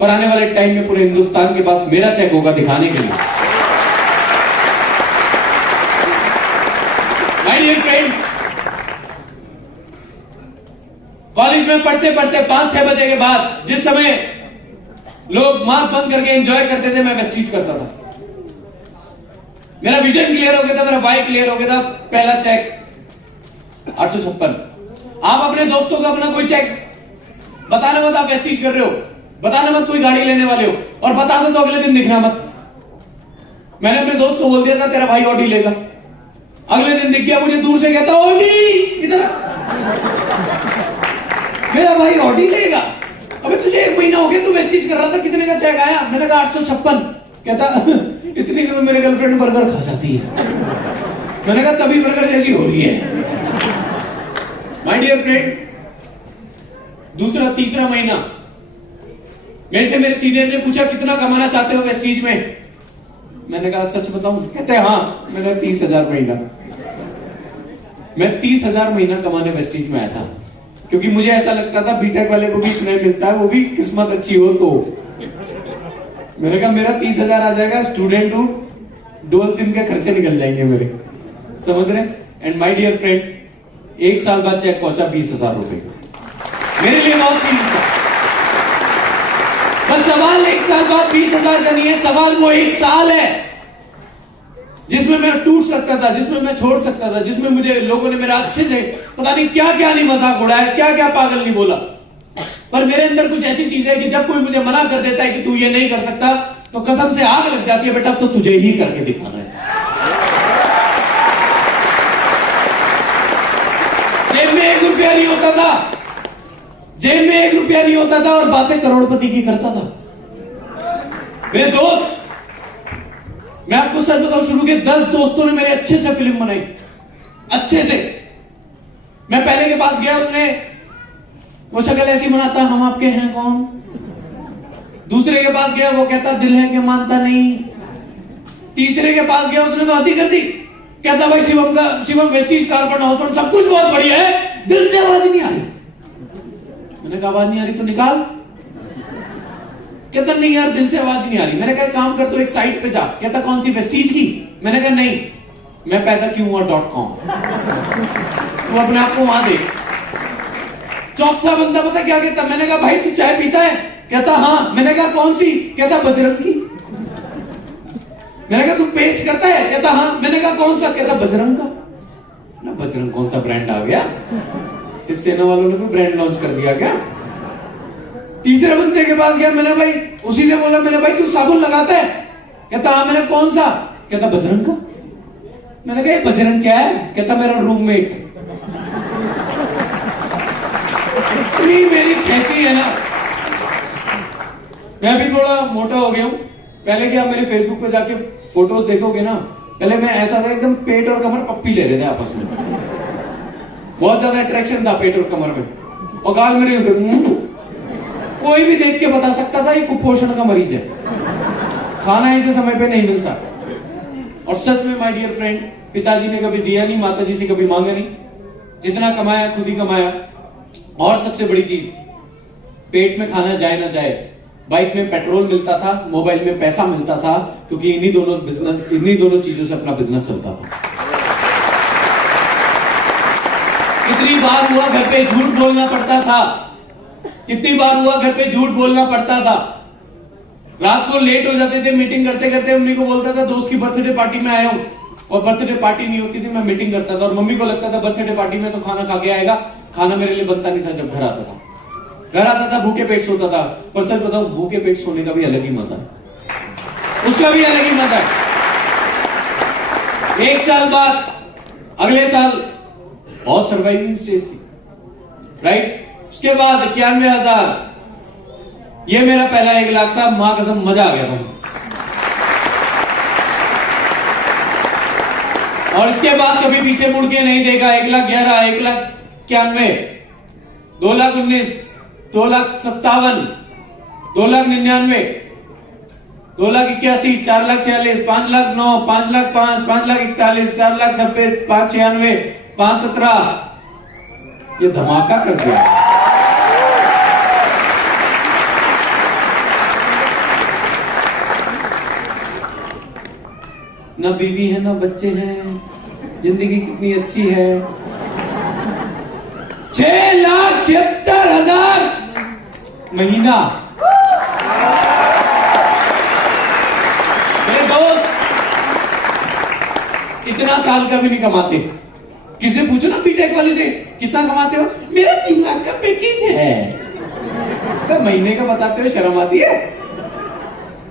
पर आने वाले टाइम में पूरे हिंदुस्तान के पास मेरा चेक होगा दिखाने के लिए। माय डियर फ्रेंड, कॉलेज में पढ़ते पढ़ते 5-6 बजे के बाद जिस समय लोग मास्क बंद करके एंजॉय करते थे, मैं वेस्टीज करता था। मेरा विजन क्लियर हो गया था, मेरा वाई क्लियर हो गया था। पहला चेक 856। आप अपने दोस्तों को अपना कोई चेक बताना मत, आप वेस्टीज कर रहे हो, बताना मत कोई गाड़ी लेने वाले हो, और बता दो तो अगले दिन दिखना मत। मैंने अपने दोस्त को बोल दिया था तेरा भाई ऑडी लेगा, अगले दिन दिख गया मुझे दूर से, कहता ऑडी इधर, मेरा भाई ऑडी लेगा। अबे तुझे 1 महीना हो गया तू वेस्टीज कर रहा था, कितने का चेक आया? मैंने कहा 856। कहता इतनी की तो मेरे गर्लफ्रेंड बर्गर खा जाती है। मैंने कहा तभी बर्गर जैसी हो रही है। माय डियर फ्रेंड, दूसरा तीसरा महीना मेरे से मेरे सीनियर ने पूछा कितना कमाना चाहते हो वेस्टीज में? मैंने कहा सच बताऊं? कहते हैं हाँ। मैंने 30,000 महीना। मैं 30,000 महीना कमाने वेस्टीज में आया था, क्योंकि मुझे ऐसा लगता था बीटेक वाले को भी इतना मिलता है, वो भी किस्मत अच्छी हो तो। मैंने कहा मेरा 30,000 आ जाएगा, स्टूडेंट हूं, डुअल सिम के खर्चे निकल जाएंगे मेरे, समझ रहे? एंड माय डियर फ्रेंड, 1 साल बाद चेक पहुंचा 20,000 रुपए। मेरे लिए बहुत कीमती था। बस सवाल 1 साल बाद 20,000 का नहीं है, सवाल वो 1 साल है जिसमें मैं टूट सकता था, जिसमें मैं छोड़ सकता था, जिसमें मुझे लोगों ने मेरा अच्छे से पता नहीं क्या क्या नहीं मजाक उड़ाया, क्या क्या पागल नहीं बोला। पर मेरे अंदर कुछ ऐसी चीज है कि जब कोई मुझे मना कर देता है कि तू ये नहीं कर सकता, तो कसम से आग लग जाती है, बेटा तो तुझे ही करके दिखाना है। जेब में 1 रुपया नहीं होता था, जेब में 1 रुपया नहीं होता था, और बातें करोड़पति की करता था। मेरे दोस्त, मैं आपको सच बताऊं, शुरू के 10 दोस्तों ने मेरे अच्छे से फिल्म बनाई, अच्छे से। मैं पहले के पास गया, उसने वो शक्ल ऐसी बनाता हम आपके हैं कौन। दूसरे के पास गया, वो कहता दिल है कि मानता नहीं। तीसरे के पास गया, उसने तो हद ही कर दी, कहता भाई शिवम वेस्टीज कारपेंटर हाउस सब कुछ बहुत बढ़िया है, दिल से आवाज नहीं आ रही। मैंने कहा आवाज नहीं आ रही तो निकाल। कहता नहीं यार दिल से आवाज नहीं आ रही। मैंने कहा काम कर, तो एक साइट पे जा। कहता कौन सी, वेस्टीज की? मैंने कहा नहीं, मैं पैदा क्यों हुआ .com, तू अपने आप को वहां देख। चौथा बंदा पता क्या कहता? मैंने कहा भाई तू चाय पीता है? कहता हाँ। मैंने कहा कौन सी? कहता बजरंग की। मैंने कहा तू पेस्ट करता है? कहता हाँ। मैंने कहा कौन सा? कहता बजरंग का। ना बजरंग कौन सा ब्रांड आ गया, शिवसेना वालों ने भी ब्रांड लॉन्च कर दिया क्या? तीसरे बंदे के पास गया, मैंने भाई उसी से बोला, मैंने भाई तू साबुन लगाता है? कहता हाँ। मैंने कौन सा? कहता बजरंग का। मैंने कहा ये बजरंग क्या है? कहता मेरा रूममेट। इतनी मेरी खेची है ना। मैं भी थोड़ा मोटा हो गया हूं। पहले क्या, मेरे फेसबुक पे जाके फोटोज देखोगे ना, पहले मैं ऐसा था एकदम, पेट और कमर पप्पी ले रहे थे आपस में, बहुत ज्यादा अट्रैक्शन था पेट और कमर में, और गाल मेरे होते। कोई भी देख के बता सकता था ये कुपोषण का मरीज है, खाना इसे समय पे नहीं मिलता। और सच में माय डियर फ्रेंड, पिताजी ने कभी दिया नहीं, माताजी से कभी मांगा नहीं, जितना कमाया खुद ही कमाया। और सबसे बड़ी चीज, पेट में खाना जाए ना जाए, बाइक में पेट्रोल मिलता था, मोबाइल में पैसा मिलता था, क्योंकि इन्हीं दोनों चीजों से अपना बिजनेस चलता था। कितनी बार हुआ घर पे झूठ बोलना पड़ता था, कितनी बार हुआ घर पे झूठ बोलना पड़ता था। रात को लेट हो जाते थे, मीटिंग करते करते मम्मी को बोलता था दोस्त की बर्थडे पार्टी में आया हूं, और बर्थडे पार्टी नहीं होती थी, मैं मीटिंग करता था, और मम्मी को लगता था बर्थडे पार्टी में तो खाना खा के आएगा। खाना मेरे लिए बनता नहीं था। जब घर आता था भूखे पेट सोता था। पर सच बताऊं, भूखे पेट सोने का भी अलग ही मजा है, उसका भी अलग ही मजा है। 1 साल बाद, अगले साल बहुत सर्वाइविंग स्टेज थी, राइट। उसके बाद 91,000, ये मेरा पहला 1 लाख था। मां कसम मजा आ गया था। और इसके बाद कभी पीछे मुड़ के नहीं देखा। 1,11,000, 1,91,000, 2,19,000, 2,57,000, 2,99,000, 2,81,000, 4,46,000, 5,09,000, 5,05,000, 5,41,000, 4,26,000, 5,96,000, 5,17,000। ये धमाका कर दिया। ना बीवी है ना बच्चे हैं, जिंदगी कितनी अच्छी है। 6,76,000 महीना। मेरे दोस्त इतना साल का भी नहीं कमाते। किसी से पूछो ना बीटेक वाले से कितना कमाते हो, मेरा 3 लाख का पैकेज है। तो महीने का बताते हो शर्म आती है।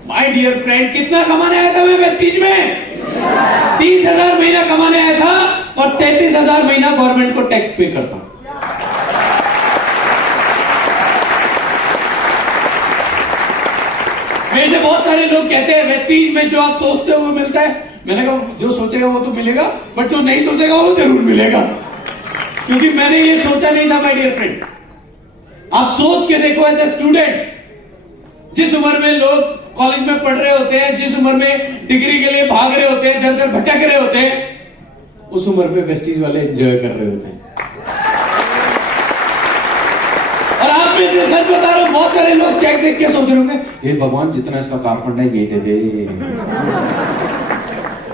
माय डियर फ्रेंड, कितना कमाने आया था मैं वेस्टीज में? 30,000 महीना कमाने आया था और 33,000 महीना गवर्नमेंट को टैक्स पे करता हूं। मेरे से बहुत सारे लोग कहते हैं वेस्टीज में जो आप सोचते हो वो मिलता है। मैंने कहा जो सोचेगा वो तो मिलेगा, बट जो नहीं सोचेगा वो जरूर मिलेगा, क्योंकि मैंने ये सोचा नहीं था। माय डियर फ्रेंड, आप सोच के देखो एज ए स्टूडेंट, जिस उम्र में लोग कॉलेज में पढ़ रहे होते हैं, जिस उम्र में डिग्री के लिए भाग रहे होते हैं, दर दर भटक रहे होते हैं, उस उम्र में वेस्टीज वाले एंजॉय कर रहे होते हैं। और आप में से सच बता रहा हूं, बहुत सारे लोग चेक देख के सोच रहे होंगे, हे भगवान जितना इसका कार फंड है ये दे दे।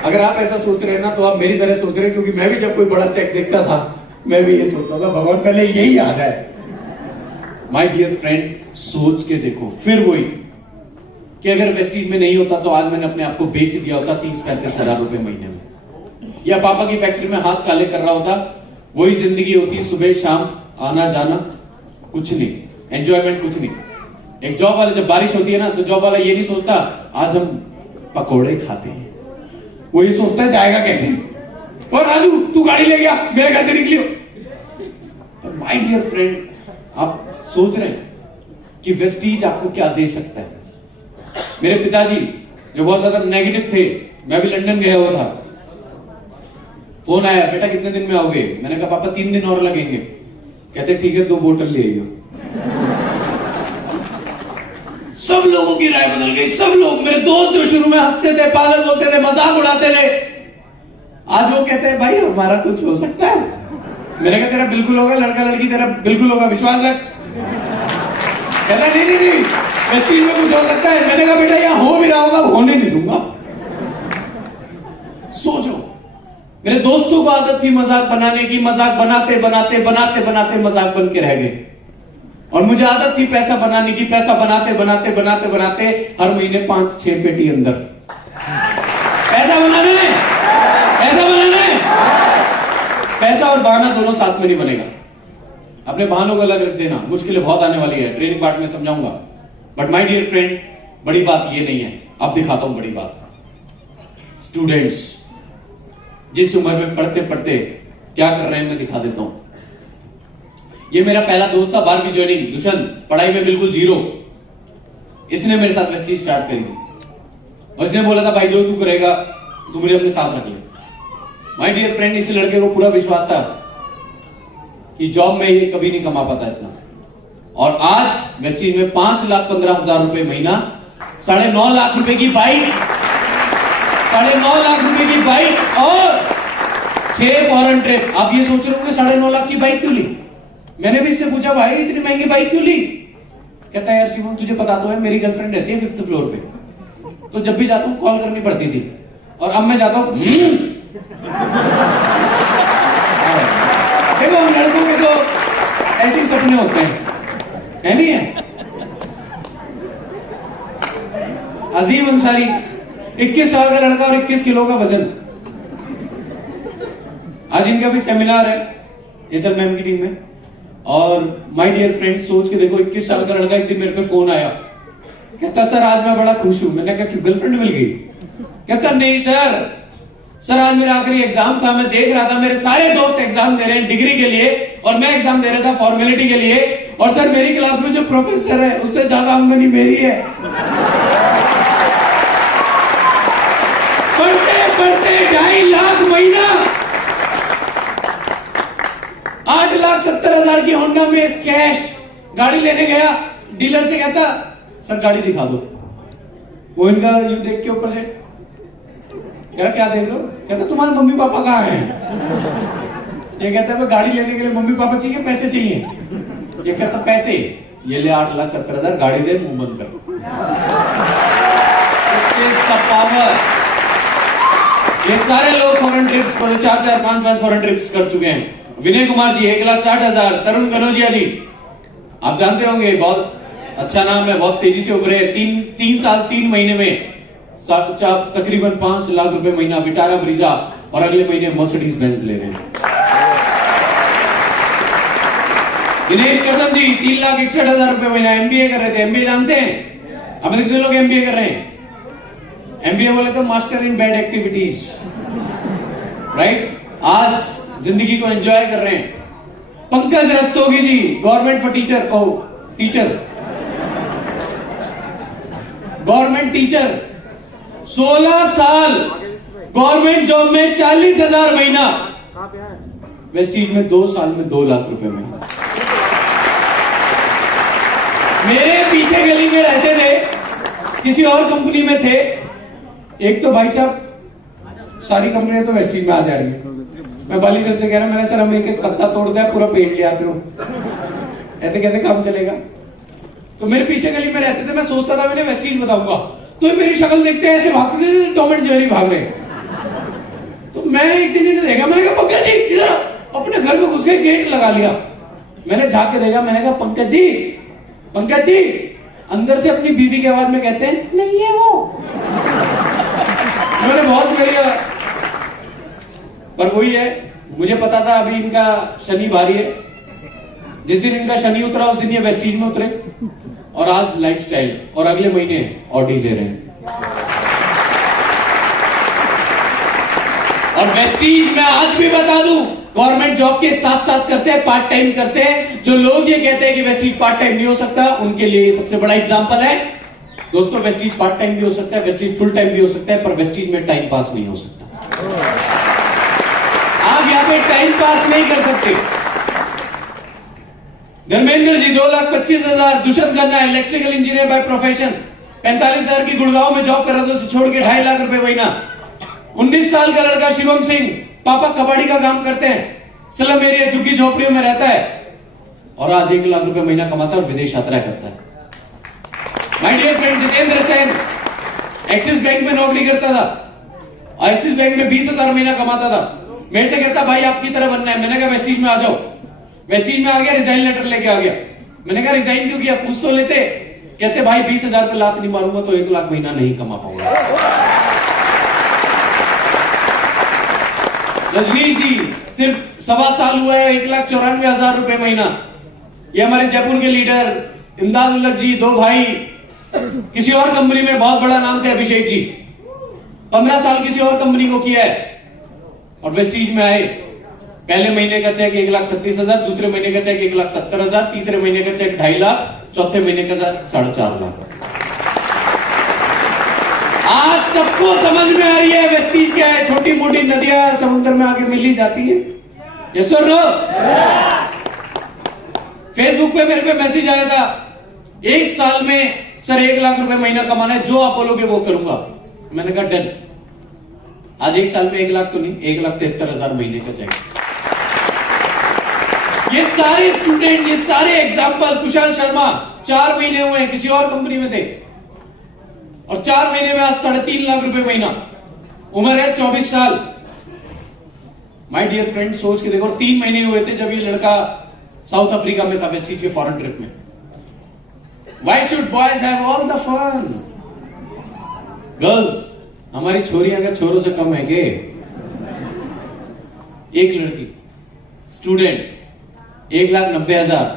अगर आप ऐसा सोच रहे हैं ना तो आप मेरी तरह सोच रहे हैं, क्योंकि मैं भी जब कोई बड़ा चेक देखता था मैं भी ये सोचता था भगवान पहले यही आ जाए। माय डियर फ्रेंड, सोच के देखो फिर वही कि अगर वेस्टीज में नहीं होता तो आज मैंने अपने आप को बेच दिया होता 30-35 हजार रुपए महीने में, या पापा की फैक्ट्री में हाथ काले कर रहा होता। वही जिंदगी होती, सुबह शाम आना जाना, कुछ नहीं, एंजॉयमेंट कुछ नहीं। एक जॉब वाला जब बारिश होती है ना तो जॉब वाला ये नहीं सोचता आज हम पकोड़े खाते हैं, वो ये सोचता है जाएगा कैसे। और राजू तू गाड़ी ले गया, मेरे घर से निकलियो। माय डियर फ्रेंड, आप सोच रहे हैं कि वेस्टीज आपको क्या दे सकता है। मेरे पिताजी जो बहुत ज्यादा नेगेटिव थे, मैं भी लंदन गया हुआ था, फोन आया, बेटा कितने दिन में आओगे? मैंने कहा पापा 3 दिन और लगेंगे। कहते ठीक है 2 बोतल ले आइयो। सब लोगों की राय बदल गई। सब लोग, मेरे दोस्त जो शुरू में हंसते थे, पागल बोलते थे, मजाक उड़ाते थे, आज वो कहते हैं भाई हमारा कुछ हो सकता है। मैंने कहा तेरा बिल्कुल होगा, लड़का लड़की तेरा बिल्कुल होगा, विश्वास रख। कहता नहीं वेस्टीज में कुछ हो सकता है। मैंने कहा बेटा यहां हो भी रहा होगा, होने नहीं दूंगा। सोचो, मेरे दोस्तों को आदत थी मजाक बनाने की, मजाक बनाते बनाते बनाते बनाते मजाक बन के रह गए। और मुझे आदत थी पैसा बनाने की, पैसा बनाते बनाते बनाते बनाते हर महीने 5-6 पेटी अंदर पैसा बनाने। पैसा और बहाना दोनों साथ में नहीं बनेगा। अपने बहानों को अलग रख देना, मुश्किलें बहुत आने वाली है, ट्रेनिंग पार्ट में समझाऊंगा। बट माय डियर फ्रेंड, बड़ी बात ये नहीं है, अब दिखाता हूं बड़ी बात। स्टूडेंट्स जिस उम्र में पढ़ते पढ़ते क्या कर रहे हैं मैं दिखा देता हूं। ये मेरा पहला दोस्त था 12वीं ज्वाइनिंग, दुष्यंत, पढ़ाई में बिल्कुल जीरो। इसने मेरे साथ वेस्टीज स्टार्ट करी और इसने बोला था भाई जो तू करेगा तू मुझे अपने साथ रख ले। माय डियर फ्रेंड, इस लड़के को पूरा विश्वास था कि जॉब में ये कभी नहीं कमा पाता इतना, और आज वेस्टीज में 5,15,000 रुपए महीना, 9.5 लाख रुपए की बाइक, 9.5 लाख रुपए की बाइक और 6 फॉरेन ट्रिप। आप ये सोच रहे होंगे 9.5 लाख की बाइक क्यों ली? मैंने भी इससे पूछा भाई इतनी महंगी बाइक क्यों ली? कहता है यार शिवम तुझे पता तो है मेरी गर्लफ्रेंड रहती है 5th फ्लोर पे, तो जब भी जाता हूं कॉल करनी पड़ती थी, और अब मैं जाता हूं देखो लड़कों के तो ऐसे ही सपने होते हैं, है नहीं है? अजीम अंसारी 21 साल का लड़का और 21 किलो का वजन। आज इनका भी सेमिनार है एचल मैम की टीम में। और माय डियर फ्रेंड, सोच के देखो 21 साल का लड़का, एक दिन मेरे पे फोन आया, कहता सर आज मैं बड़ा खुश हूं। मैंने कहा क्यों, गर्लफ्रेंड मिल गई? कहता नहीं सर आज मेरा आखिरी एग्जाम था, मैं देख रहा था मेरे सारे दोस्त एग्जाम दे रहे हैं डिग्री के लिए और मैं एग्जाम दे रहा था फॉर्मेलिटी के लिए, और सर मेरी क्लास में जो प्रोफेसर है उससे ज्यादा आमदनी मेरी है। पढ़ते पढ़ते 2.5 लाख महीना, 8,70,000 की होंडा में कैश गाड़ी लेने गया, डीलर से कहता सर गाड़ी दिखा दो। वो इनका यू देख के ऊपर से कह रहा क्या देख लो? कहता तुम्हारे मम्मी पापा कहाँ हैं? ये कहता है गाड़ी लेने के लिए मम्मी पापा चाहिए, पैसे चाहिए? ये कहता पैसे, ये ले 8,70,000, गाड़ी दे, मुंह बंद कर। पावर ये सारे लोग फॉरेन ट्रिप्स, 4-4, 5-5 फॉरेन ट्रिप्स कर चुके हैं। विनय कुमार जी 1,60,000। तरुण कनौजिया जी आप जानते होंगे, बहुत अच्छा नाम है, बहुत तेजी से उभरे। 3 साल 3 महीने में तकरीबन 5 लाख रुपए महीना। विटारा ब्रिजा, और अगले महीने मर्सिडीज बेंज ले रहे हैं। दिनेश कर्दम जी 3,61,000 रुपए महीना। एमबीए कर रहे थे। एमबीए जानते हैं? अब कितने लोग एमबीए कर रहे हैं? एमबीए बोले तो master in bad activities, right? आज जिंदगी को एंजॉय कर रहे हैं। Pankaj Rastogi ji government for teacher, government teacher, 16 साल गवर्नमेंट जॉब में 40,000 महीना। वेस्टीज में 2 साल में 2 लाख रुपए महीना। मेरे पीछे गली में रहते थे, किसी और कंपनी में थे। एक तो भाई साहब सारी कंपनियां तो वेस्टीज में आ जा रही है। मैं बाली सर से कह रहा हूं, मैंने सर हम एक पत्ता तोड़ दिया, पूरा पेड़ लिया करो, कहते कहते काम चलेगा। तो मेरे पीछे गली में रहते थे, मैं सोचता था मैंने वेस्टीज बताऊंगा, तो मेरी शक्ल देखते हैं ऐसे भागते थे, टॉम एंड जेरी भाग रहे। तो मैं एक दिन इन्हें देखा, मैंने कहा पंकज जी इधर, अपने घर में घुस गए, गेट लगा लिया। मैंने झांक के देखा, मैंने कहा पंकज जी अंदर से अपनी बीवी की आवाज में कहते हैं नहीं है वो। मैंने बहुत बढ़िया, पर वही है, मुझे पता था अभी इनका शनि भारी है। जिस दिन इनका शनि उतरा उस दिन ये वेस्टीज में उतरे, और आज लाइफस्टाइल, और अगले महीने ऑडी ले रहे हैं। और वेस्टीज में आज भी बता दूं, गवर्नमेंट जॉब के साथ साथ करते हैं, पार्ट टाइम करते हैं। जो लोग ये कहते हैं कि वेस्टीज पार्ट टाइम नहीं हो सकता, उनके लिए सबसे बड़ा एग्जांपल है। दोस्तों वेस्टीज पार्ट टाइम भी हो सकता है, वेस्टीज फुल टाइम भी हो सकता है, पर वेस्टीज में टाइम पास नहीं हो सकता। आप यहां पे टाइम पास नहीं कर सकते। Dharmendra ji 2,25,000। Dushyant Khanna electrical engineer by profession, 45,000 की गुड़गांव में जॉब कर रहा था, उसे छोड़ के 2.5 लाख रुपए महीना। 19 साल का लड़का शिवम सिंह, पापा कबाड़ी का काम करते हैं, स्लम एरिया झुग्गी झोपड़ियों में रहता है, और आज 1 लाख रुपए महीना कमाता है और विदेश यात्रा करता है। My dear friend, Jitendra Sen Axis bank में नौकरी करता था, और एक्सिस बैंक में 20,000 महीना कमाता था। मेरे से कहता भाई आपकी तरह बनना है। मैंने कहा वेस्टीज में आ जाओ। वेस्टीज में आ गया, रिजाइन लेटर लेके आ गया। मैंने कहा रिजाइन क्यों किया, पूछ तो लेते। कहते भाई 20,000 पे लात नहीं मारूंगा तो 1 लाख महीना नहीं कमा पाऊंगा। रजनीश जी सिर्फ 1.25 साल हुआ है, 1,94,000 रुपए महीना। ये हमारे जयपुर के लीडर इमदाद उल्लक जी, 2 भाई, किसी और कंपनी में बहुत बड़ा नाम थे। अभिषेक जी 15 साल किसी और कंपनी को किया है, और वेस्टीज में आए। पहले महीने का चेक 1,36,000, दूसरे महीने का चेक 1,70,000, तीसरे महीने का चेक 2.5 लाख, चौथे महीने का 4.5 लाख। आज सबको समझ में आ रही है वेस्टीज क्या है। छोटी मोटी नदियां समुद्र में आके मिल ही जाती है। यस और नो? फेसबुक पे मेरे पे मैसेज आया था, 1 साल में सर 1 लाख रुपए महीना कमाना है, जो आप बोलोगे वो करूंगा। मैंने कहा डन। आज 1 साल में 1 लाख तो नहीं, 1,73,000 महीने का चाहिए। ये सारे स्टूडेंट, ये सारे एग्जाम्पल, कुशाल शर्मा 4 महीने हुए किसी और कंपनी में थे, और 4 महीने में आज 3.5 लाख रुपए महीना। उम्र है 24 साल। माय डियर फ्रेंड, सोच के देखो, 3 महीने हुए थे जब ये लड़का साउथ अफ्रीका में था, वेस्टीज के फॉरेन ट्रिप में। Why should boys have all the fun? Girls, हमारी छोरियां क्या छोरों से कम है के? एक लड़की स्टूडेंट 1,90,000,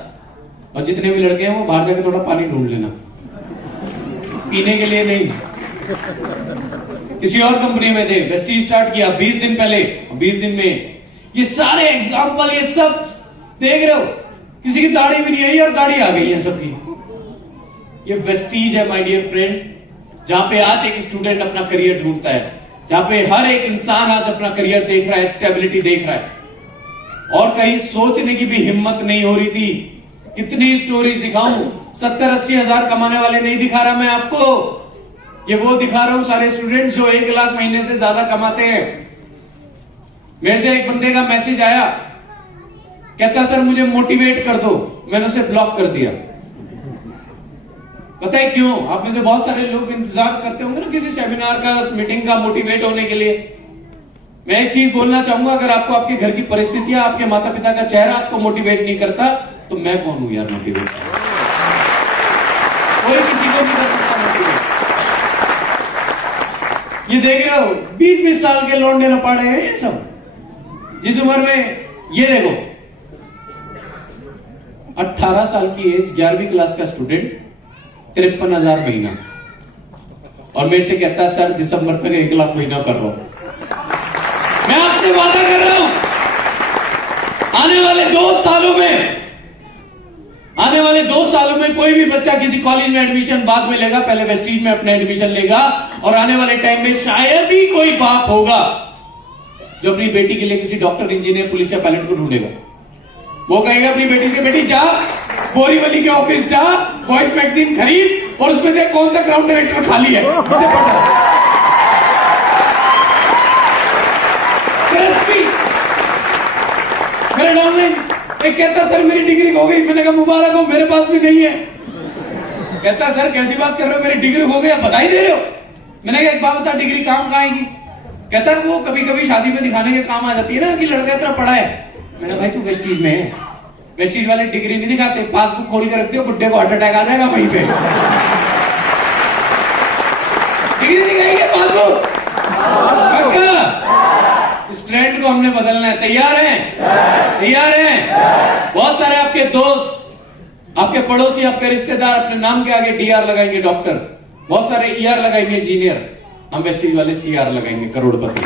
और जितने भी लड़के हैं वो बाहर जाके थोड़ा पानी ढूंढ लेना, पीने के लिए नहीं। किसी और कंपनी में थे, वेस्टीज स्टार्ट किया 20 दिन पहले, 20 दिन में ये सारे एग्जाम्पल, ये सब देख रहे हो। किसी की दाढ़ी भी नहीं आई और गाड़ी आ गई है सबकी। ये वेस्टीज है माय डियर फ्रेंड, जहां पे आज एक स्टूडेंट अपना करियर ढूंढता है, जहां पे हर एक इंसान आज अपना करियर देख रहा है, स्टेबिलिटी देख रहा है, और कहीं सोचने की भी हिम्मत नहीं हो रही थी। कितनी स्टोरीज दिखाऊं, 70-80 हजार कमाने वाले नहीं दिखा रहा मैं आपको, ये वो दिखा रहा हूं सारे स्टूडेंट जो 1 लाख महीने से ज्यादा कमाते हैं। मेरे से एक बंदे का मैसेज आया, कहता सर मुझे मोटिवेट कर दो। मैंने उसे ब्लॉक कर दिया। पता है क्यों? आप में से बहुत सारे लोग इंतजार करते होंगे ना किसी सेमिनार का, मीटिंग का, मोटिवेट होने के लिए। मैं एक चीज बोलना चाहूंगा, अगर आपको आपके घर की परिस्थितियां, आपके माता पिता का चेहरा आपको मोटिवेट नहीं करता, तो मैं कौन हूं यार मोटिवेट? कोई किसी को नहीं कर सकता मोटिवेट। ये देख रहे हो 20-20 साल के लौंडे लपाड़े हैं ये सब, जिस उम्र में, ये देखो 18 साल की एज, 11वीं क्लास का स्टूडेंट, 53,000 महीना, और मेरे से कहता है सर दिसंबर तक 1 लाख महीना कर रहा हूं। मैं आपसे वादा कर रहा हूं, आने वाले 2 सालों में कोई भी बच्चा किसी कॉलेज में एडमिशन बाद में लेगा, पहले वेस्टीज में अपने एडमिशन लेगा, और आने वाले टाइम में शायद ही कोई बाप होगा जो अपनी बेटी के लिए किसी डॉक्टर, इंजीनियर, पुलिस या पायलट को ढूंढेगा। वो कहेगा अपनी बेटी से, बेटी जा बोरीवली के ऑफिस जा, वॉइस मैगजीन खरीद और उसमें देख कौन सा ग्राउंड डायरेक्टर खाली है, उसे पढ़। मेरे ऑनलाइन एक कहता सर मेरी डिग्री हो गई, मैंने कहा मुबारक हो, मेरे पास भी नहीं है। कहता सर कैसी बात कर रहे हो, मेरी डिग्री हो गई, आप बधाई दे रहे हो। मैंने कहा एक बात बता, डिग्री काम कहाँ आएगी? कहता है वो कभी कभी शादी में दिखाने के काम आ जाती है ना, कि लड़का इतना पढ़ा है। मैंने भाई तू वेस्टीज में है, वेस्टीज वाले डिग्री नहीं दिखाते, पासबुक खोल के रखते हो, बुड्ढे को हार्ट अटैक आ जाएगा वहीं पे। डिग्री दिखाएंगे पासबुक पक्का। इस ट्रेंड को हमने बदलना है, तैयार हैं? तैयार हैं? बहुत सारे आपके दोस्त, आपके पड़ोसी, आपके रिश्तेदार अपने नाम के आगे डीआर लगाएंगे डॉक्टर, बहुत सारे ईआर लगाएंगे इंजीनियर, हम वेस्टीज वाले सीआर लगाएंगे करोड़पति।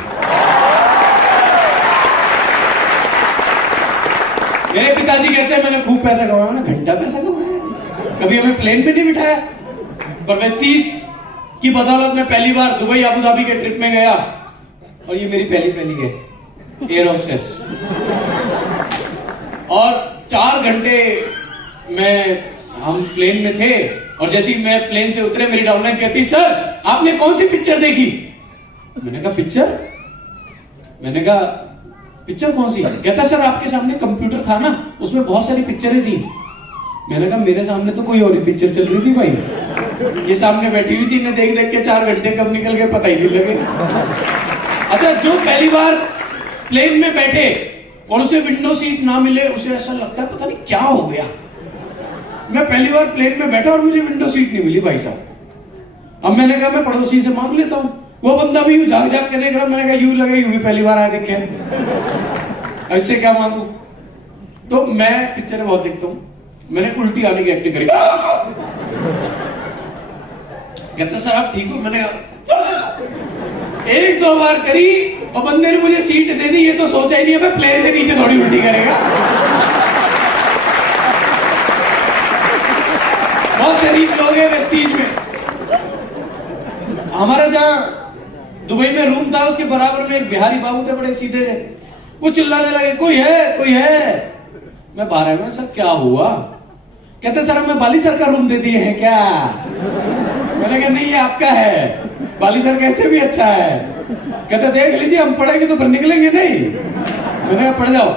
मेरे पिताजी कहते हैं मैंने खूब पैसा कमाया, ना घंटा पैसा कमाया, कभी हमें प्लेन पे नहीं बिठाया। पर वेस्टीज की बदौलत मैं पहली बार दुबई अबू धाबी के ट्रिप में गया, और ये मेरी पहली है एयर होस्टेस, और 4 घंटे हम प्लेन में थे, और जैसे ही मैं प्लेन से उतरे मेरी डाउनलाइन कहती सर आपने कौन सी पिक्चर देखी? मैंने कहा पिक्चर? मैंने कहा पिक्चर कौन सी? कहता सर आपके सामने कंप्यूटर था ना, उसमें बहुत सारी पिक्चरें थी। मैंने कहा मेरे सामने तो कोई और ही पिक्चर चल रही थी भाई, ये सामने बैठी हुई थी, मैं देख देख के 4 घंटे कब निकल गए पता ही नहीं लगे। अच्छा, जो पहली बार प्लेन में बैठे और उसे विंडो सीट ना मिले, उसे ऐसा लगता है पता नहीं क्या हो गया। मैं पहली बार प्लेन में बैठा और मुझे विंडो सीट नहीं मिली भाई साहब। अब मैंने कहा मैं पड़ोसी से मांग लेता हूं, वो बंदा भी यूं झाक झाक के देख रहा, मैंने कहा यूं लगे यूं भी पहली बार आया देखे, ऐसे क्या मांगू? तो मैं पिक्चर बहुत देखता हूं, मैंने उल्टी आने की एक्टिंग करी। कहते सर आप ठीक हो? मैंने कहा 1-2 बार करी और बंदे ने मुझे सीट दे दी, ये तो सोचा ही नहीं है मैं प्लेन से नीचे थोड़ी उल्टी करेगा। बहुत शरीफ लोग हैं वेस्टीज में। हमारा जहां दुबई में रूम था उसके बराबर में एक बिहारी बाबू थे, बड़े सीधे, वो चिल्लाने लगे कोई है कोई है। मैं बाहर आया, सर क्या हुआ? कहते सर हमें बाली सर का रूम दे दिए हैं क्या? मैंने कहा नहीं ये आपका है, बाली सर कैसे भी अच्छा है। कहते देख लीजिए हम पढ़ेंगे तो फिर निकलेंगे नहीं। मैंने कहा पढ़ जाओ।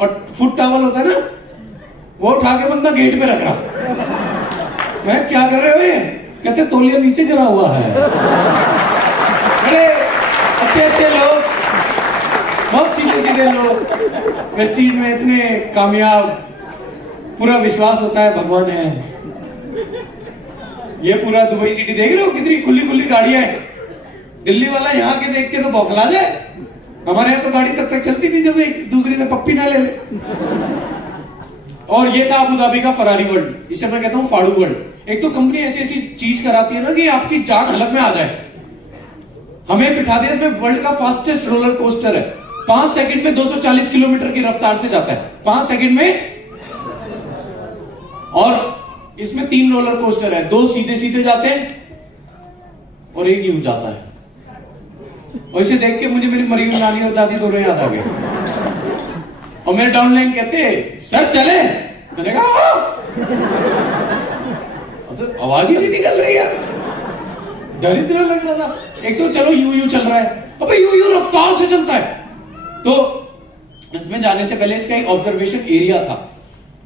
और फुट टॉवल होता है ना, वो उठा के बंदा गेट पे रख रहा। मैं क्या कर रहे हो ये? कहते तौलिया नीचे गिरा हुआ है। बड़े अच्छे लोग, बहुत सीधे लोग, वेस्टीज में इतने कामयाब, पूरा विश्वास होता है भगवान है। ये पूरा दुबई सिटी देख रहे हो कितनी खुली गाड़ियां है। दिल्ली वाला यहाँ के देख के तो बौखला जाए, हमारे यहाँ तो गाड़ी तब तक चलती थी जब एक दूसरे से पप्पी ना ले ले। और ये था अबू धाबी का फरारी वर्ल्ड, इसे मैं कहता हूं फाड़ू वर्ल्ड। एक तो कंपनी ऐसी चीज कराती है ना कि आपकी जान हलक में आ जाए। हमें बिठा दिया इसमें, वर्ल्ड का फास्टेस्ट रोलर कोस्टर है, 5 सेकंड में 240 किलोमीटर की रफ्तार से जाता है, 5 सेकंड में। और इसमें 3 रोलर कोस्टर है, 2 सीधे जाते हैं और 1 यूं जाता है। और इसे देख के मुझे मेरी मरीम नानी और दादी दोनों याद आ गए। और मेरे डाउनलाइन कहते सर चले, मैंने कहा आवाज ही नहीं निकल रही है, दरिद्र लग रहा था। एक तो चलो यूं चल रहा है, अबे यूं रफ्तार से चलता है। तो इसमें जाने से पहले इसका एक ऑब्जर्वेशन एरिया था।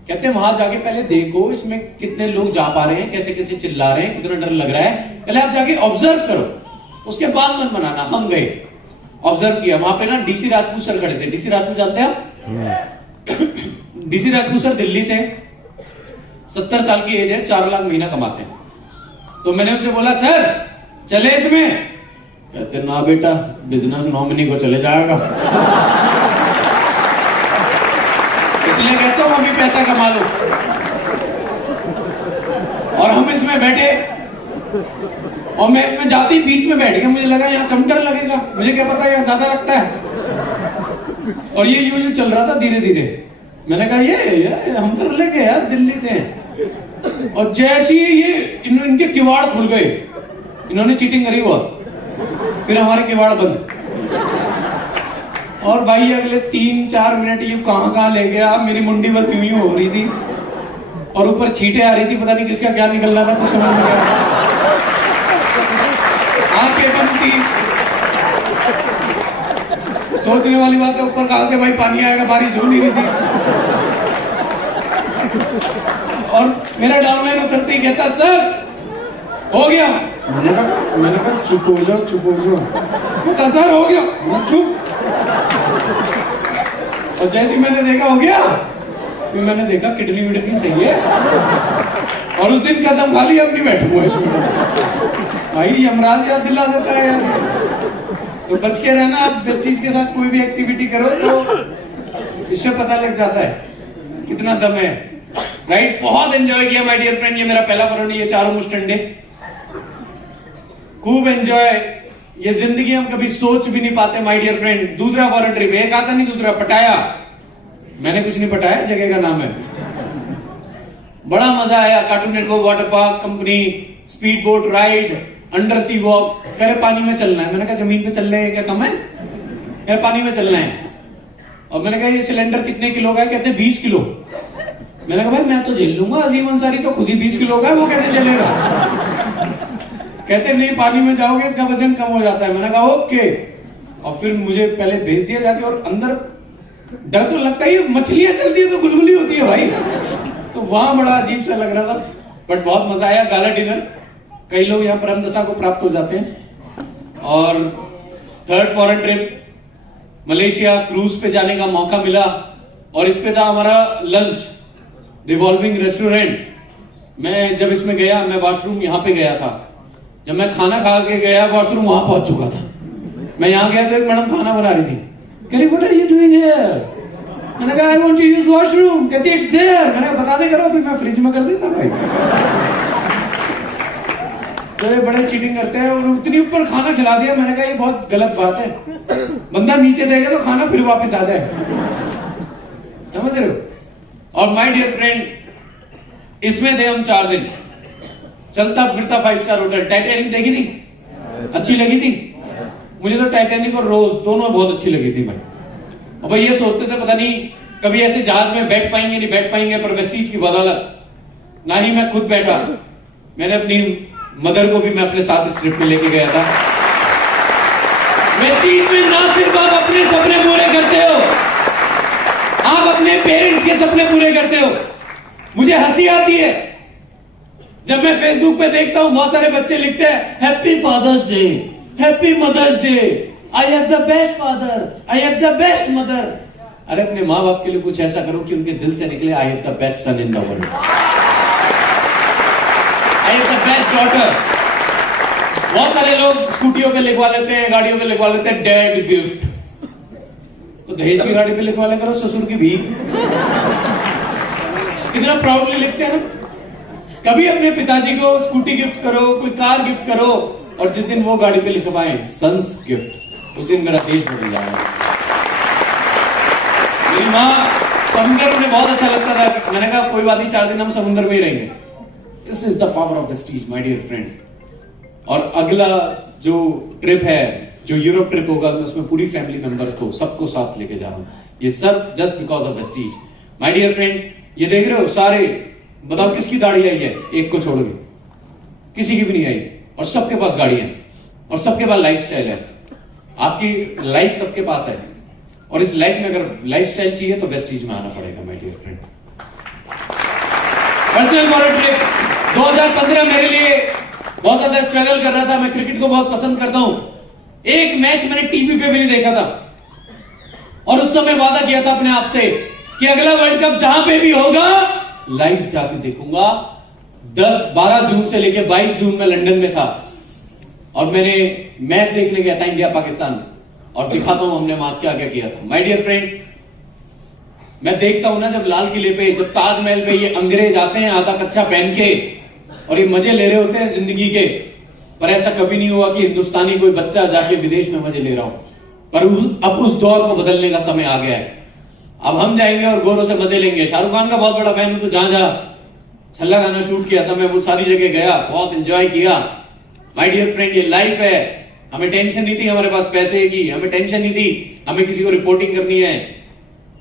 कहते हैं वहां जाके पहले देखो इसमें कितने लोग जा पा रहे हैं, कैसे कैसे चिल्ला रहे हैं, कितना डर लग रहा है, पहले आप जाके ऑब्जर्व करो, उसके बाद मन बनाना। हम गए, ऑब्जर्व किया, वहां पे ना डीसी राजपूत सर खड़े थे। डीसी राजपूत जानते हैं आप? डीसी राजपूत सर दिल्ली से 70 साल की एज है, 4 लाख महीना कमाते हैं। तो मैंने उनसे बोला सर चले इसमें? कहते ना बेटा, बिजनेस नॉमिनी को चले जाएगा। इसलिए कहता हूं अभी पैसा कमा लो। और हम इसमें बैठे और मैं इसमें जाती बीच में बैठ गया, मुझे लगा यहाँ कम डर लगेगा, मुझे क्या पता यहाँ ज्यादा लगता है। और ये यूं चल रहा था धीरे धीरे। मैंने कहा ये हम कर लेंगे यार, दिल्ली से हैं। और जैसे ही ये इनके किवाड़ खुल गए, इन्होंने चीटिंग करी बहुत, फिर हमारे किवाड़ बंद। और भाई अगले 3-4 मिनट ये कहां ले गया, मेरी मुंडी बस यूं हो रही थी और ऊपर छींटे आ रही थी, पता नहीं किसका क्या निकल रहा था, कुछ समझ नहीं आया। आंखें बंद थी। सोचने वाली बात है, ऊपर कहां से भाई पानी आएगा, बारिश हो नहीं रही थी। और मेरा डाउनलाइन उतरते ही कहता सर हो गया। मैंने कहा चुप हो जाओ, चुप हो जाओ। कहता सर हो गया। चुप। और जैसे मैंने देखा हो गया, फिर मैंने देखा किडनी विडनी सही है। और उस दिन कसम खा ली अब नहीं बैठूंगा इसमें। भाई यमराज याद दिला देता है यार। तो बच के रहना, आप वेस्टीज के साथ कोई भी एक्टिविटी करो तो इससे पता लग जाता है कितना दम है। राइट, बहुत एंजॉय किया माय डियर फ्रेंड। ये मेरा पहला फॉरेन, ये 4 मुस्टंडे खूब एंजॉय। ये जिंदगी हम कभी सोच भी नहीं पाते माय डियर फ्रेंड। दूसरा फॉरेन ट्रिप, एक आता नहीं, दूसरा पटाया। मैंने कुछ नहीं पटाया, जगह का नाम है। बड़ा मजा आया। Cartoon network, water park, company, speed boat ride, under sea walk. कह रहे पानी में चलना है। मैंने कहा जमीन पे चल रहे हैं क्या कम है? यार पानी में चलना है। और मैंने कहा ये सिलेंडर कितने किलो का है? कहते 20 किलो। मैंने कहा भाई मैं तो झेल लूंगा, अजीम अंसारी तो खुद ही 20 किलो का है, वो कैसे झेलेगा? कहते नहीं पानी में जाओगे इसका वजन कम हो जाता है। मैंने कहा ओके। और फिर मुझे पहले भेज दिया जाके, और अंदर डर तो लगता ही, मछलियां चलती है तो गुलगुली होती है भाई। तो वहां बड़ा अजीब सा लग रहा था, बट बहुत मजा आया। गाला डिनर, कई लोग यहाँ परम दशा को प्राप्त हो जाते हैं। और 3rd foreign trip, Malaysia cruise पे जाने का मौका मिला। और इस पे था हमारा लंच, रिवॉल्विंग रेस्टोरेंट। मैं जब इसमें गया, मैं वॉशरूम यहाँ पे गया था। जब मैं खाना खा के गया, वॉशरूम वहां पहुंच चुका था। मैं यहाँ गया तो एक मैडम खाना बना रही थी। कह रही what are you doing here? मैंने कहा I want to use washroom. कहती इट्स देयर। मैंने कहा बता दे करो, अभी मैं फ्रिज में कर देता भाई। तो ये बड़े चीटिंग करते हैं। और उतनी ऊपर खाना खिला दिया। मैंने कहा ये बहुत गलत बात है, बंदा नीचे देगा तो खाना फिर वापस आ जाए, समझ रहे हो? और माय डियर फ्रेंड, इसमें थे हम 4 दिन, चलता फिरता 5 स्टार होटल। टाइटैनिक देखी थी? अच्छी लगी थी? मुझे तो टाइटैनिक और रोज दोनों बहुत अच्छी लगी थी भाई। और भाई ये सोचते थे पता नहीं कभी ऐसे जहाज में बैठ पाएंगे नहीं बैठ पाएंगे, पर वेस्टीज की बदौलत ना ही मैं खुद बैठा, मैंने अपनी मदर को भी मैं अपने साथ इस ट्रिप में लेके गया था। वेस्टीज में ना सिर्फ आप अपने सपने पूरे करते हो, आप अपने पेरेंट्स के सपने पूरे करते हो। मुझे हंसी आती है जब मैं फेसबुक पे देखता हूं, बहुत सारे बच्चे लिखते हैं happy Father's Day, happy Mother's Day, I have the best father, I have the best mother. अरे अपने माँ बाप के लिए कुछ ऐसा करो कि उनके दिल से निकले आई have the best sun in the world, I have the best daughter. बहुत सारे लोग स्कूटियों पे लिखवा लेते हैं, गाड़ियों पे लिखवा लेते हैं डैड गिफ्ट। तो दहेज की गाड़ी पे लिखवा ले करो ससुर की भीख। कितना प्राउडली लिखते हैं। कभी अपने पिताजी को स्कूटी गिफ्ट करो, कोई कार गिफ्ट करो, और जिस दिन वो गाड़ी पे लिखवाएं सन्स गिफ्ट, उस दिन मेरा देश बदल जाएगा। मेरी माँ समुद्र में बहुत अच्छा लगता था। मैंने कहा कोई बात नहीं, 4 दिन हम समुद्र में ही रहेंगे। This is the power of Vestige my dear friend. और अगला जो ट्रिप है, जो यूरोप ट्रिप होगा, मैं उसमें पूरी फैमिली मेंबर्स को सबको साथ लेके जा रहा हूं। ये सब just because of Vestige my dear friend. ये देख रहे हो सारे, बताओ किसकी दाढ़ी आई है? एक को छोड़ के किसी की भी नहीं आई, और सबके पास गाड़ियां, और सबके पास लाइफस्टाइल है। आपकी लाइफ सबके पास है, और इस लाइफ में अगर लाइफस्टाइल चाहिए तो वेस्टीज में आना पड़ेगा my dear friend. Personal foreign trip 2015 मेरे लिए बहुत ज्यादा स्ट्रगल कर रहा था। मैं क्रिकेट को बहुत पसंद करता हूं, एक मैच मैंने टीवी पे भी नहीं देखा था, और उस समय वादा किया था अपने आप से कि अगला वर्ल्ड कप जहां पे भी होगा लाइव जाके देखूंगा। 12 जून से लेकर 22 जून में लंदन में था, और मैंने मैच देखने गया था इंडिया पाकिस्तान, और दिखाता हूं हमने वहां क्या क्या किया था। माय डियर फ्रेंड, मैं देखता हूं ना जब लाल किले पे, जब ताजमहल पे ये अंग्रेज आते हैं आधा कच्चा पहन के, और ये मजे ले रहे होते हैं जिंदगी के, पर ऐसा कभी नहीं हुआ कि हिंदुस्तानी कोई बच्चा जाके विदेश में मजे ले रहा हो। पर अब उस दौर को बदलने का समय आ गया है। अब हम जाएंगे और गोरों से मजे लेंगे। शाहरुख खान का बहुत बड़ा फैन हूं, तो जहां जहां छल्ला गाना शूट किया था मैं, वो सारी जगह गया, बहुत एंजॉय किया। माय डियर फ्रेंड, ये लाइफ है। हमें टेंशन नहीं थी हमारे पास पैसे की, हमें टेंशन नहीं थी हमें किसी को रिपोर्टिंग करनी है।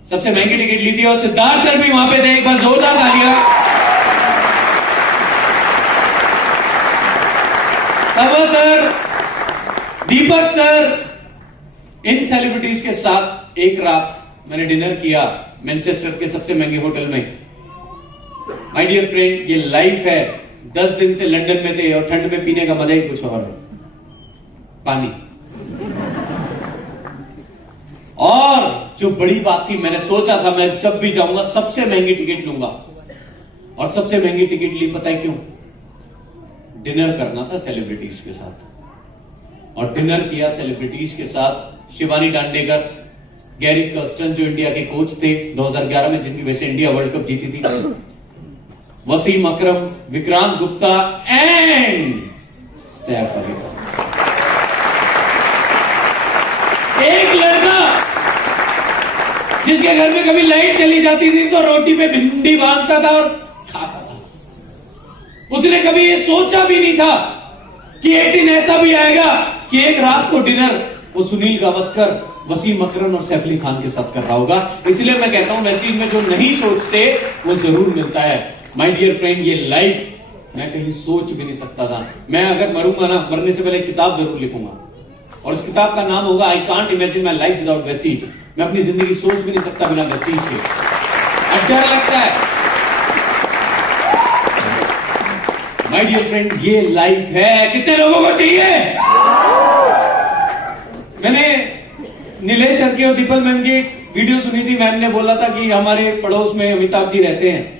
सबसे महंगी टिकट ली थी, और सिद्धार्थ सर भी वहां पे थे। एक बार जोरदार तालियां। तब सर, दीपक सर, इन सेलिब्रिटीज के साथ एक रात मैंने डिनर किया मैनचेस्टर के सबसे महंगे होटल में। माय डियर फ्रेंड, ये लाइफ है। 10 दिन से लंदन में थे, और ठंड में पीने का मजा ही कुछ और है, पानी। और जो बड़ी बात थी, मैंने सोचा था मैं जब भी जाऊंगा सबसे महंगी टिकट लूंगा, और सबसे महंगी टिकट ली पता है क्यों? डिनर करना था सेलिब्रिटीज के साथ, और डिनर किया सेलिब्रिटीज के साथ। शिवानी दांडेकर, गैरी कर्स्टन जो इंडिया के कोच थे 2011 में, जिनकी वजह से इंडिया वर्ल्ड कप जीती थी, वसीम अकरम, विक्रांत गुप्ता एंड सैफ अली खान। एक लड़का जिसके घर में कभी लाइट चली जाती थी तो रोटी पे भिंडी बांधता था और खाता था। उसने कभी ये सोचा भी नहीं था कि एक दिन ऐसा भी आएगा कि एक रात को डिनर वो सुनील गावस्कर, वसीम अकरम और सैफ अली खान के साथ कर रहा होगा। इसलिए मैं कहता हूं वेस्टीज में जो नहीं सोचते वो जरूर मिलता है। माय डियर फ्रेंड, ये लाइफ मैं कहीं सोच भी नहीं सकता था। मैं अगर मरूंगा ना, मरने से पहले एक किताब जरूर लिखूंगा, और उस किताब का नाम होगा I can't imagine my life without Vestige. मैं अपनी जिंदगी सोच भी नहीं सकता बिना वेस्टीज के। डर लगता है। माय डियर फ्रेंड, ये लाइफ है। कितने लोगों को चाहिए? मैंने नीलेश सर की और दीपल मैम की वीडियो सुनी थी। मैम ने बोला था कि हमारे पड़ोस में अमिताभ जी रहते हैं।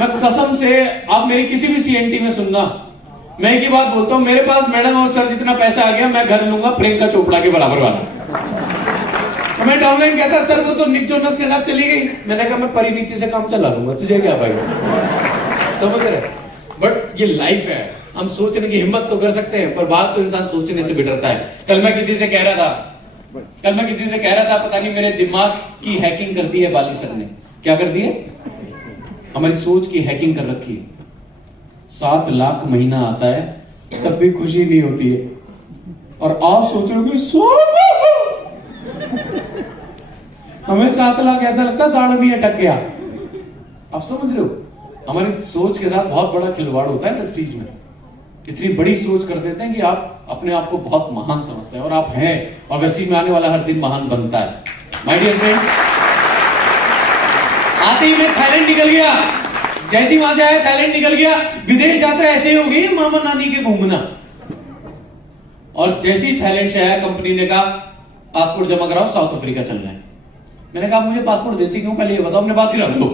मैं कसम से, आप मेरी किसी भी सीएनटी में सुनना, मैं एक ही बात बोलता हूं, मेरे पास मैडम और सर जितना पैसा आ गया मैं घर लूंगा प्रियंका चोपड़ा के बराबर वाला। तो मैं डाउनलाइन कहता, सर वो तो निक जोनस के साथ चली गई। मैंने कहा मैं परिणीति से काम चला लूंगा, तुझे क्या पाएगा? समझ रहे? बट ये लाइफ है। हम सोचने की हिम्मत तो कर सकते हैं, पर बात तो इंसान सोचने से भी डरता है। कल मैं किसी से कह रहा था, पता नहीं मेरे दिमाग की हैकिंग कर दी है बाली सर ने। क्या कर दी है? हमारी सोच की हैकिंग कर रखी है। 7 लाख महीना आता है तब भी खुशी नहीं होती है, और आप सोच रहे हो हमें 7 लाख ऐसा लगता है दाढ़ भी अटक गया। आप समझ रहे हो? हमारी सोच के साथ बहुत बड़ा खिलवाड़ होता है प्रेस्टीज में। इतनी बड़ी सोच कर देते हैं कि आप अपने आप को बहुत महान समझते हैं, और आप हैं, और वैसे में आने वाला हर दिन महान बनता है। माय डियर फ्रेंड, आते ही मैं थाईलैंड निकल गया। जैसे ही वहां से आया थाईलैंड निकल गया। विदेश यात्रा ऐसे ही हो गई मामा नानी के घूमना। और जैसे ही थाईलैंड से आया, कंपनी ने कहा पासपोर्ट जमा कराओ, साउथ अफ्रीका चलना है। मैंने कहा मुझे पासपोर्ट देती क्यों, पहले ये बताओ, अपने बात ही रख लो।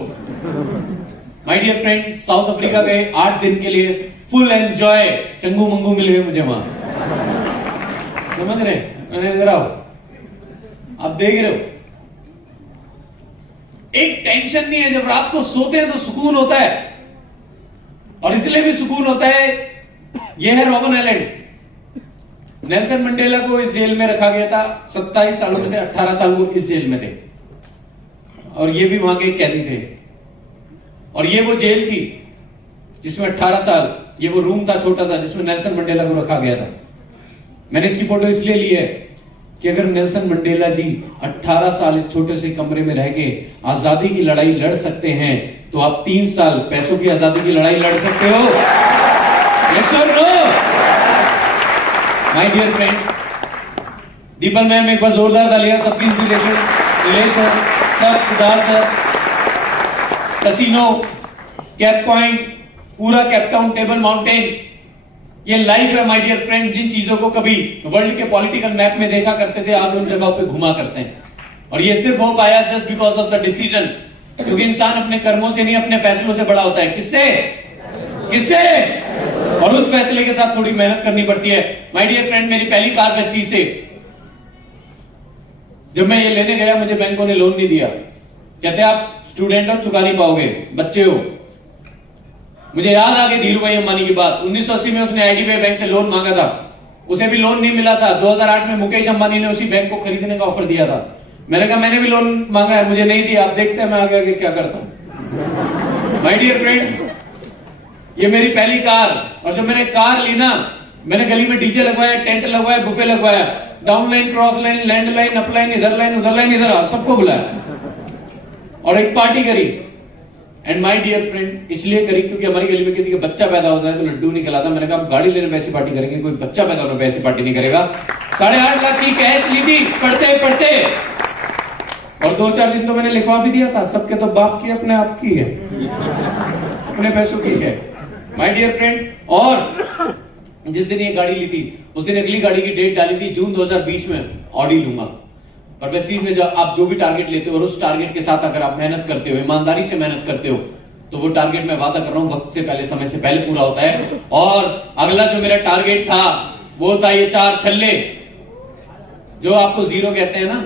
My dear friend, South Africa गए 8 दिन के लिए, फुल एंजॉय। चंगू मंगू मिल गए मुझे वहां, समझ रहे? मैंने इधर आओ, आप देख रहे हो, एक टेंशन नहीं है। जब रात को सोते हैं तो सुकून होता है, और इसलिए भी सुकून होता है। यह है रॉबिन आइलैंड। नेल्सन मंडेला को इस जेल में रखा गया था। 27 सालों में से 18 साल वो इस जेल में थे, और ये भी वहां के कैदी थे। और ये वो जेल थी जिसमें 18 साल, ये वो रूम था छोटा सा जिसमें नेल्सन मंडेला को रखा गया था। मैंने इसकी फोटो इसलिए ली है कि अगर नेल्सन मंडेला जी 18 साल इस छोटे से कमरे में रह के आजादी की लड़ाई लड़ सकते हैं, तो आप 3 साल पैसों की आजादी की लड़ाई लड़ सकते हो। यस और no? My dear friend, Deepal ma'am एक बार जोरदार तालियां सबकी inspiration. Nilesh sir, Siddharth sir, casino, Cape Point, पूरा कैप टाउन, टेबल माउंटेन, ये लाइफ है माय डियर फ्रेंड। जिन चीजों को कभी वर्ल्ड के पॉलिटिकल मैप में देखा करते थे, आज उन जगहों पे घुमा करते हैं। और ये सिर्फ हो पाया just because of the decision, क्योंकि इंसान अपने कर्मों से नहीं, अपने फैसलों से बड़ा होता है। किससे? किससे? और उस फैसले के साथ थोड़ी मेहनत करनी पड़ती है। माय डियर फ्रेंड, मेरी पहली कार वेस्टीज से जब मैं ये लेने गया, मुझे बैंकों ने लोन नहीं दिया। कहते आप स्टूडेंट हो, चुका नहीं पाओगे, बच्चे हो। मुझे याद आ गई धीरू भाई अंबानी की बात। 1980 में उसने आईडीबीआई बैंक से लोन मांगा था, उसे भी लोन नहीं मिला था। 2008 में मुकेश अंबानी ने उसी बैंक को खरीदने का ऑफर दिया था। मैंने कहा मैंने भी लोन मांगा है, मुझे नहीं दिया, आप देखते हैं मैं आगे आगे क्या करता हूं। माय डियर फ्रेंड, ये मेरी पहली कार। और जब मैंने कार ली ना, मैंने गली में डीजे लगवाया, टेंट लगवाया, बुफे लगवाया, down line, cross line, land line, up line, इधर लाइन, उधर लाइन, इधर आओ, सबको बुलाया और एक पार्टी करी। एंड माय डियर फ्रेंड, इसलिए करी क्योंकि हमारी गली में किसी का बच्चा पैदा होता है तो लड्डू नहीं खिलाता। मैंने कहा गाड़ी लेने पे ऐसी पार्टी करेंगे, कोई बच्चा पैदा होने पे ऐसी पार्टी नहीं करेगा। 8.5 लाख की कैश ली थी पढ़ते पढ़ते, और 2-4 दिन तो मैंने लिखवा भी दिया था। सबके तो बाप की, अपने आप की है, अपने पैसों की है माय डियर फ्रेंड। और जिस दिन ये गाड़ी ली थी, उस दिन अगली गाड़ी की डेट डाली थी जून 2020 में, ऑडी लूंगा। और वेस्टीज में जब आप जो भी टारगेट लेते हो और उस टारगेट के साथ अगर आप मेहनत करते हो, ईमानदारी से मेहनत करते हो, तो वो टारगेट मैं वादा कर रहा हूं वक्त से पहले, समय से पहले पूरा होता है। और अगला जो मेरा टारगेट था वो था ये 4 छल्ले। जो आपको जीरो कहते हैं ना,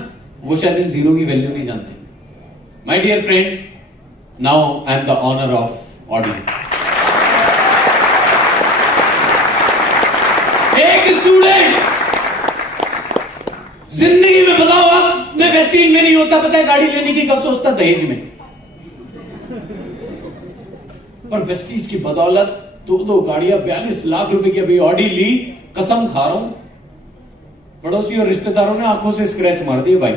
वो शायद इन जीरो की वैल्यू नहीं जानते। My dear friend, now I am the owner of Audi. एक स्टूडेंट जिंदगी में, बताओ आप, मैं वेस्टीज में नहीं होता, पता है गाड़ी लेने की कब सोचता? दहेज में। और वेस्टीज की बदौलत 2 गाड़ियां, 42 लाख रुपए की अभी ऑडी ली, कसम खा रहा हूं। पड़ोसी और रिश्तेदारों ने आंखों से स्क्रैच मार दिए भाई।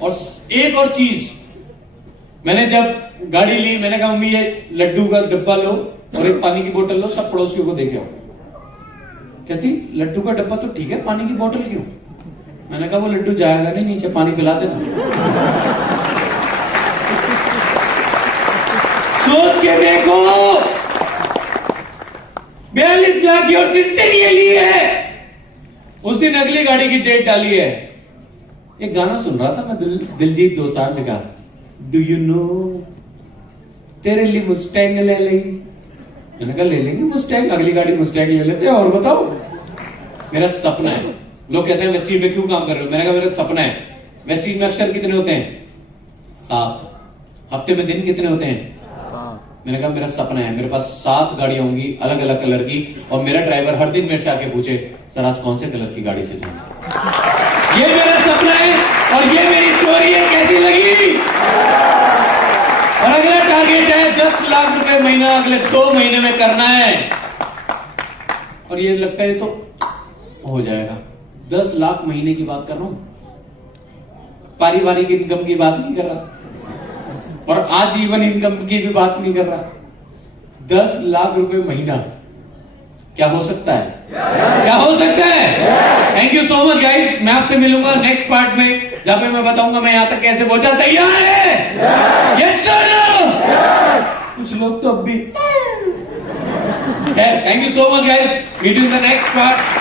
और एक और चीज, मैंने जब गाड़ी ली, मैंने कहा मम्मी ये लड्डू का डब्बा लो और एक पानी की बोतल लो, सब पड़ोसियों को देके आओ। कहती लड्डू का डब्बा तो ठीक है, पानी की बोतल क्यों? मैंने कहा वो लड्डू जाएगा नहीं नीचे, पानी पिला देना। सोच के देखो, 42 लाख की, और जिस दिन ये ली है उस दिन अगली गाड़ी की डेट डाली है। एक गाना सुन रहा था मैं, दिलजीत दोसांझ का, डू यू नो, तेरे लिए मुस्टैंग ले ली। मैंने कहा ले लेंगे मुस्टैंग, अगली गाड़ी मुस्टैंग ले लेते हैं। और बताओ, मेरा सपना है। लोग कहते हैं वेस्टीज में क्यों काम कर रहे हो? मैंने कहा मेरा सपना है। वेस्टीज में अक्षर कितने होते हैं? 7। हफ्ते में दिन कितने होते हैं? मैंने कहा मेरा सपना है मेरे पास 7 गाड़ियां होंगी अलग अलग कलर की, और मेरा ड्राइवर हर दिन मेरे से आके पूछे सर आज कौन से कलर की गाड़ी से जाए। ये मेरा सपना है और ये मेरी स्टोरी है। कैसी लगी? और अगला टारगेट है 10 लाख रुपए महीना अगले 2 महीने में करना है। और ये लगता है तो हो जाएगा। 10 लाख महीने की बात कर रहा हूं, पारिवारिक इनकम की बात नहीं कर रहा, और आजीवन इनकम की भी बात नहीं कर रहा। 10 लाख रुपए महीना क्या हो सकता है? क्या हो सकता है? Thank you so much guys. मैं आपसे मिलूंगा नेक्स्ट पार्ट में, जहां पे मैं बताऊंगा मैं यहां तक कैसे पहुंचा। तैयार है? Yes sir. कुछ लोग तो अब भी। Thank you so much guys, meet you in the next part.